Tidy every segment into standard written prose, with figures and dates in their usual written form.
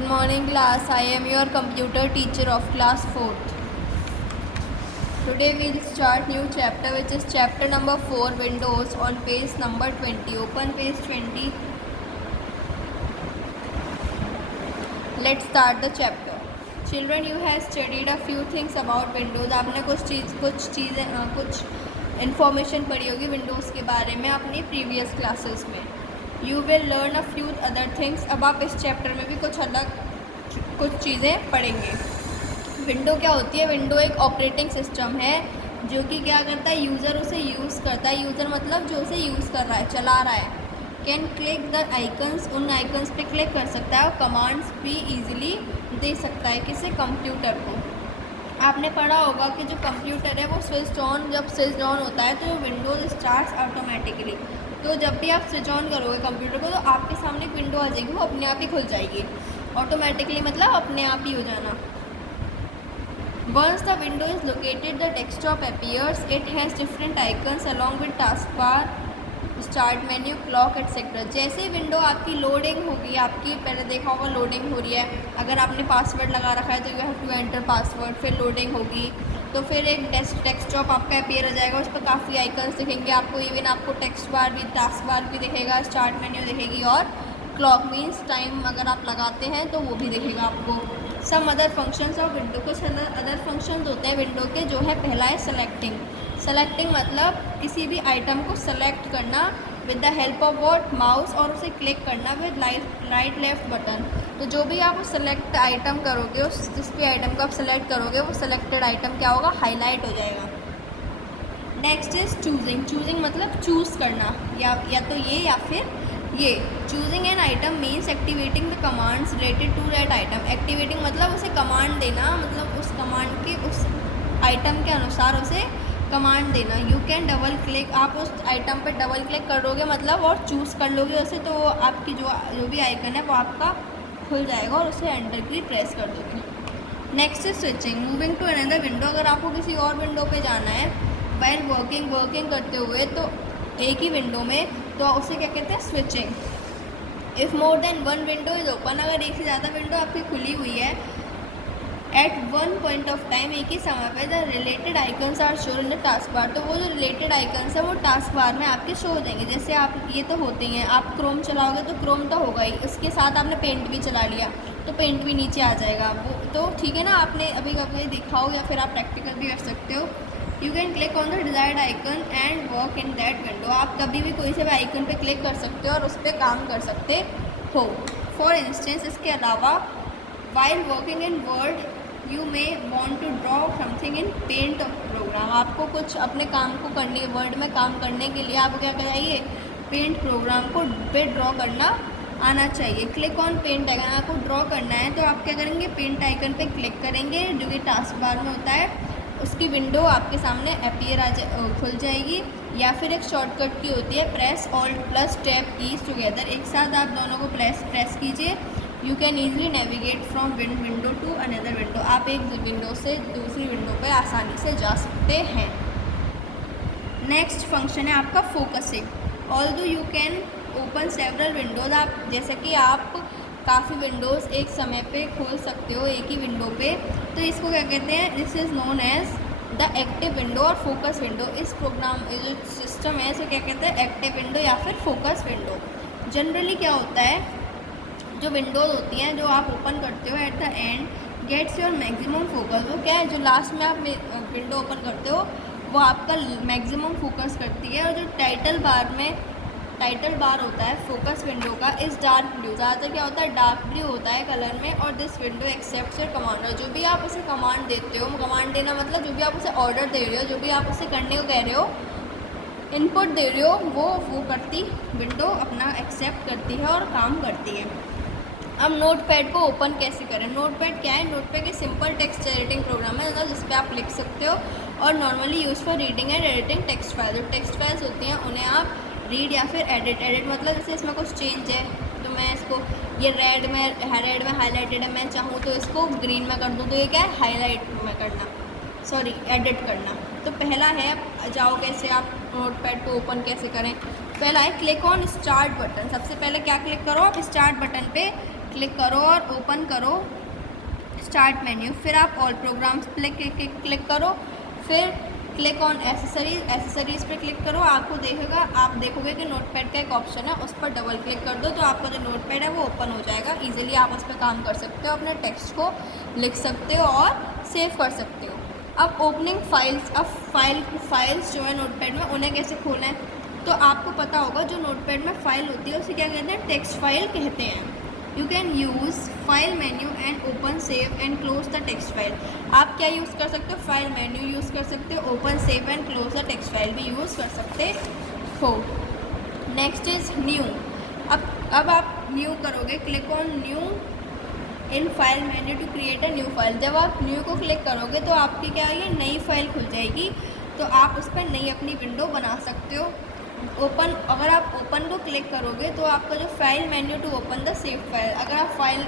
Good morning class. I am your computer teacher of class 4th. Today we will start new chapter which is chapter number 4 Windows on page number 20. Open page 20. Let's start the chapter. Children, you have studied a few things about Windows. आपने कुछ information पढ़ी होगी Windows के बारे में अपनी previous classes में. You will learn a few other things. अब आप इस चैप्टर में भी कुछ चीज़ें पढ़ेंगे. विंडो क्या होती है? विंडो एक ऑपरेटिंग सिस्टम है जो कि क्या करता है, यूज़र उसे यूज़ करता है. यूज़र मतलब जो उसे यूज़ कर रहा है, चला रहा है. कैन क्लिक द आइकन्स, उन आइकन्स पे क्लिक कर सकता है और कमांड्स भी ईजिली दे सकता है. किसे? कंप्यूटर को. आपने पढ़ा होगा कि जो कंप्यूटर है वो जब स्विच ऑन होता है तो विंडोज़ स्टार्ट्स ऑटोमेटिकली. तो जब भी आप स्विच ऑन करोगे कंप्यूटर को तो आपके सामने एक विंडो आ जाएगी, वो अपने आप ही खुल जाएगी. ऑटोमेटिकली मतलब अपने आप ही हो जाना. Once the window is located, the desktop appears. It has different icons along with taskbar, start menu, clock etcetera. जैसे विंडो आपकी लोडिंग होगी, आपकी पहले देखा होगा लोडिंग हो रही है. अगर आपने पासवर्ड लगा रखा है तो you have to enter password. फिर लोडिंग होगी तो फिर एक डेस्कटॉप आपका अपीयर हो जाएगा. उस पर काफ़ी आइकन्स दिखेंगे आपको. इवन आपको टेक्स्ट बार भी, टास्क बार भी दिखेगा, स्टार्ट मेन्यू दिखेगी और क्लॉक मीन्स टाइम अगर आप लगाते हैं तो वो भी दिखेगा आपको. Some other functions of window, कुछ अदर फंक्शंस होते हैं विंडो के जो है. पहला है सेलेक्टिंग. सेलेक्टिंग मतलब किसी भी आइटम को सेलेक्ट करना with the help of what, mouse, और उसे क्लिक करना विद राइट लेफ्ट बटन. तो जो भी आप सेलेक्ट आइटम करोगे, उस जिस भी आइटम को आप सेलेक्ट करोगे वो सेलेक्टेड आइटम क्या होगा, हाईलाइट हो जाएगा. Next is choosing. चूजिंग मतलब चूज़ करना, या तो ये या फिर ये. Choosing an item means activating the commands related to that item. Activating मतलब उसे कमांड देना, मतलब उस कमांड के उस आइटम के अनुसार उसे कमांड देना. यू कैन डबल क्लिक, आप उस आइटम पर डबल क्लिक करोगे मतलब और चूज़ कर लोगे उसे तो आपकी जो भी आइकन है वो आपका खुल जाएगा और उसे एंटर की प्रेस कर दोगे. Next is switching. Moving to another window. अगर आपको किसी और विंडो पे जाना है वाइल वर्किंग करते हुए तो एक ही विंडो में, तो उसे क्या कहते हैं, switching. If more than one window is open, अगर एक से ज़्यादा विंडो आपकी खुली हुई है at one point of time, एक ही समय पे, the related icons are show in the task bar. तो वो जो रिलेटेड आइकन्स है वो टास्क बार में आपके शो हो जाएंगे. जैसे आप ये तो होते ही हैं, आप क्रोम चलाओगे तो क्रोम तो होगा ही, उसके साथ आपने पेंट भी चला लिया तो पेंट भी नीचे आ जाएगा. वो तो ठीक है ना, आपने अभी कभी देखा हो या फिर आप प्रैक्टिकल भी कर सकते हो. You can click on the desired icon and work in that window. आप कभी भी कोई से भी आइकन पे क्लिक कर सकते हो और उस पर काम कर सकते हो. फॉर इंस्टेंस, इसके अलावा while working in word you may want to draw something in paint program. आपको कुछ अपने काम को करने, वर्ड में काम करने के लिए आपको क्या कराइए, पेंट प्रोग्राम को पे ड्रॉ करना आना चाहिए. Click on paint icon. आपको ड्रॉ करना है तो आप क्या करेंगे, पेंट आइकन पे क्लिक करेंगे जो कि टास्क बार में होता है. उसकी विंडो आपके सामने अपीयर खुल जाएगी. या फिर एक शॉर्टकट की होती है, press alt plus tab keys together. एक साथ आप दोनों को प्रेस कीजिए. You can easily navigate from window to another window. आप एक विंडो से दूसरी विंडो पर आसानी से जा सकते हैं. नेक्स्ट फंक्शन है आपका focusing. Although you can open several Windows. आप जैसे कि आप काफ़ी विंडोज़ एक समय पे खोल सकते हो एक ही विंडो पे, तो इसको क्या कहते हैं, this is known as the active window और फोकस विंडो. इस प्रोग्राम जो सिस्टम है इसे क्या कहते हैं, एक्टिव विंडो या फिर फोकस विंडो. जनरली क्या होता है, जो विंडोज़ होती हैं जो आप ओपन करते हो at the end gets your maximum focus. वो क्या है, जो लास्ट में आप विंडो ओपन करते हो वो आपका मैक्सिमम फोकस करती है. और जो टाइटल बार होता है फोकस विंडो का इस डार्क ब्लू. ज़्यादातर क्या होता है, डार्क ब्लू होता है कलर में. और this window accepts your commander. जो भी आप उसे कमांड देते हो, कमांड देना मतलब जो भी आप उसे ऑर्डर दे रहे हो, जो भी आप उसे करने को कह रहे हो, इनपुट दे रहे हो, वो करती विंडो अपना एक्सेप्ट करती है और काम करती है. अब नोटपैड को ओपन कैसे करें. नोटपैड क्या है, नोटपैड एक सिंपल टेक्स्ट एडिटिंग प्रोग्राम है मतलब जिस पे आप लिख सकते हो और normally use for reading and editing text file. जो टेक्स्ट फाइल्स होती हैं उन्हें आप रीड या फिर एडिट मतलब जैसे इसमें कुछ चेंज है तो मैं इसको, ये रेड में हाईलाइटेड है, मैं चाहूँ तो इसको ग्रीन में कर दूँ तो ये क्या है, हाईलाइट में करना, सॉरी एडिट करना. तो पहला है, जाओ कैसे आप नोटपैड को ओपन कैसे करें. पहला है क्लिक ऑन स्टार्ट बटन. सबसे पहले क्या क्लिक करो आप, स्टार्ट बटन पे क्लिक करो और ओपन करो स्टार्ट मेन्यू, फिर आप ऑल प्रोग्राम्स पे क्लिक करो, फिर क्लिक ऑन एसेसरीज़ पे क्लिक करो। आपको देखेगा, आप देखोगे कि नोटपैड का एक ऑप्शन है, उस पर डबल क्लिक कर दो तो आपका जो नोटपैड है वो ओपन हो जाएगा। इजीली आप उस पर काम कर सकते हो, अपने टेक्स्ट को लिख सकते हो और सेव कर सकते हो। अब ओपनिंग फाइल्स, अब फाइल्स जो है नोटपैड में उन्हें कैसे खोलना है, तो आपको पता होगा जो नोटपैड में फ़ाइल होती है उसे क्या कहते हैं, टेक्स्ट फाइल कहते हैं। You can use file menu and open save and close the text file. आप क्या यूज़ कर सकते हो, फाइल मेन्यू यूज़ कर सकते हो, open save and close the text file भी यूज़ कर सकते हो। Next is new. अब आप न्यू करोगे, click on new in file menu to create a new file. जब आप न्यू को क्लिक करोगे तो आपकी क्या है, नई फाइल खुल जाएगी, तो आप उस पर नई अपनी विंडो बना सकते हो। ओपन, अगर आप ओपन को क्लिक करोगे तो आपका जो file menu to open the save file, अगर आप फाइल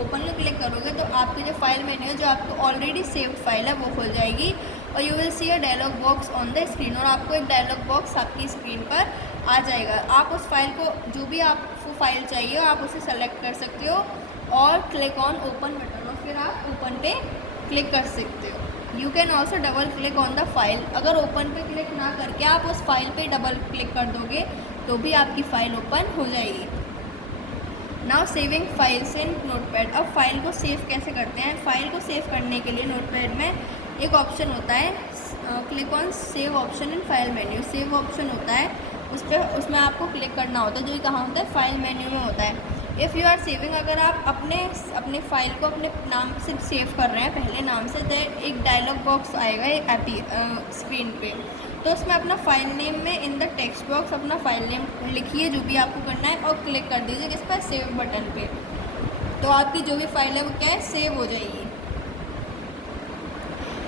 ओपन को क्लिक करोगे तो आपकी जो फाइल मेन्यू है, जो आपको ऑलरेडी सेव्ड फाइल है, वो खुल जाएगी और you will see a dialog box on the screen, और आपको एक डायलॉग बॉक्स आपकी स्क्रीन पर आ जाएगा। आप उस फाइल को, जो भी आपको फाइल चाहिए आप उसे सेलेक्ट कर सकते हो और क्लिक ऑन ओपन बटन, और फिर आप ओपन पे क्लिक कर सकते हो। You can also double click on the file. अगर ओपन पे क्लिक ना करके आप उस फाइल पे डबल क्लिक कर दोगे तो भी आपकी फ़ाइल ओपन हो जाएगी। Now saving files in notepad. अब फाइल को सेव कैसे करते हैं, फाइल को सेव करने के लिए नोटपैड में एक ऑप्शन होता है, click on save option in file menu. Save option होता है, उसमें आपको क्लिक करना होता है, जो कहाँ होता है, फाइल मेन्यू में होता है। इफ़ यू आर सेविंग, अगर आप अपने फाइल को अपने नाम से सेव कर रहे हैं, पहले नाम से, तो एक डायलॉग बॉक्स आएगा स्क्रीन पे, तो उसमें अपना फाइल नेम में इन द टेक्स्ट बॉक्स अपना फाइल नेम लिखिए जो भी आपको करना है और क्लिक कर दीजिए किस पर, सेव बटन पे, तो आपकी जो भी फाइल है वो क्या है, सेव हो जाएगी।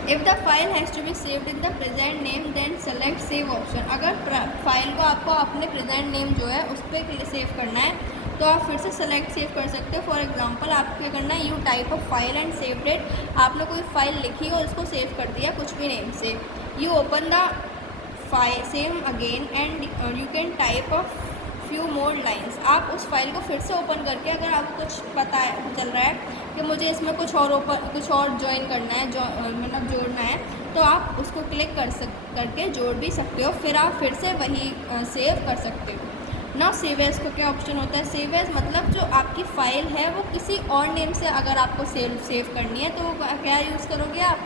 If the file has to be saved in the present name then select save option. अगर फाइल को आपको अपने प्रेजेंट नेम जो है उस पर सेव करना है तो आप फिर से सेलेक्ट सेव कर सकते हो। फॉर एग्जांपल आपको क्या करना है, you type of file and save date. आपने कोई फाइल लिखी और उसको सेव कर दिया कुछ भी नेम से। You open the file same again and you can type of few more lines. आप उस फाइल को फिर से ओपन करके, अगर आपको कुछ पता है, चल रहा है कि मुझे इसमें कुछ और ज्वाइन करना है, मतलब जोड़ना है, तो आप उसको क्लिक करके जोड़ भी सकते हो, फिर आप फिर से वही सेव कर सकते हो। ना सेव एज का क्या ऑप्शन होता है, सेव एज मतलब जो आपकी फ़ाइल है वो किसी और नेम से अगर आपको सेव करनी है तो क्या यूज़ करोगे, आप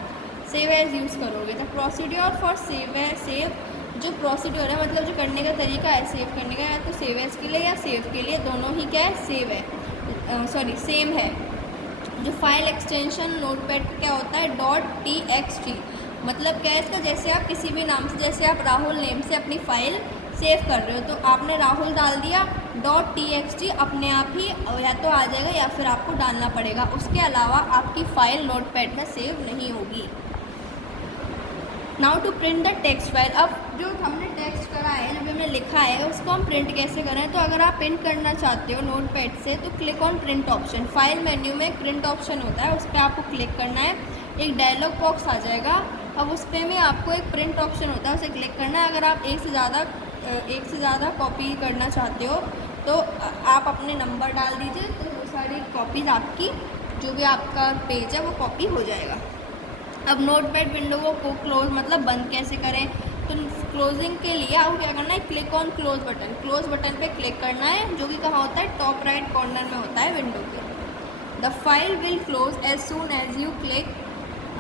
सेव एज यूज़ करोगे। द प्रोसीड्योर फॉर सेव, जो प्रोसीड्योर है मतलब जो करने का तरीका है सेव करने का, या तो सेव एज के लिए या सेव के लिए, दोनों ही क्या है, सेव है, सेम है। जो फाइल एक्सटेंशन नोटपैड का क्या होता है, .txt, मतलब क्या है इसका, जैसे आप किसी भी नाम से, जैसे आप राहुल नेम से अपनी फ़ाइल सेव कर रहे हो तो आपने राहुल डाल दिया, .txt अपने आप ही या तो आ जाएगा या फिर आपको डालना पड़ेगा, उसके अलावा आपकी फ़ाइल नोटपैड में सेव नहीं होगी। Now to print the text file. अब जो हमने टेक्स्ट करा है, जो भी हमने लिखा है, उसको हम प्रिंट कैसे करें, तो अगर आप प्रिंट करना चाहते हो नोटपैड से तो click on print option. File menu में एक प्रिंट ऑप्शन होता है, उस पर आपको क्लिक करना है, एक डायलॉग बॉक्स आ जाएगा। अब उस पर में आपको एक प्रिंट ऑप्शन होता है, उसे क्लिक करना है। अगर आप एक से ज़्यादा कॉपी करना चाहते हो तो आप अपने नंबर डाल दीजिए, तो वो सारी कॉपीज़ आपकी, जो भी आपका पेज है वो कॉपी हो जाएगा। अब नोटपैड विंडो को क्लोज मतलब बंद कैसे करें, तो क्लोजिंग के लिए आपको क्या करना है, click on close button. Close button पे क्लिक करना है, जो कि कहाँ होता है, टॉप राइट कॉर्नर में होता है विंडो के। The file will close as soon as you click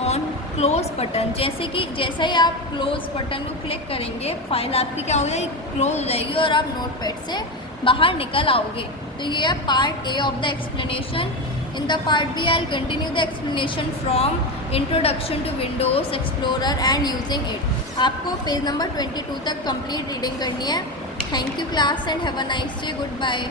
on close button. जैसे ही आप क्लोज बटन को क्लिक करेंगे, फाइल आपकी क्या हो जाएगी, क्लोज हो जाएगी और आप नोटपैड से बाहर निकल आओगे। तो ये है part A of the explanation. In the part B I will continue the explanation from introduction to Windows Explorer and using it. आपको पेज नंबर 22 तक कंप्लीट रीडिंग करनी है। Thank you class and have a nice day, good bye.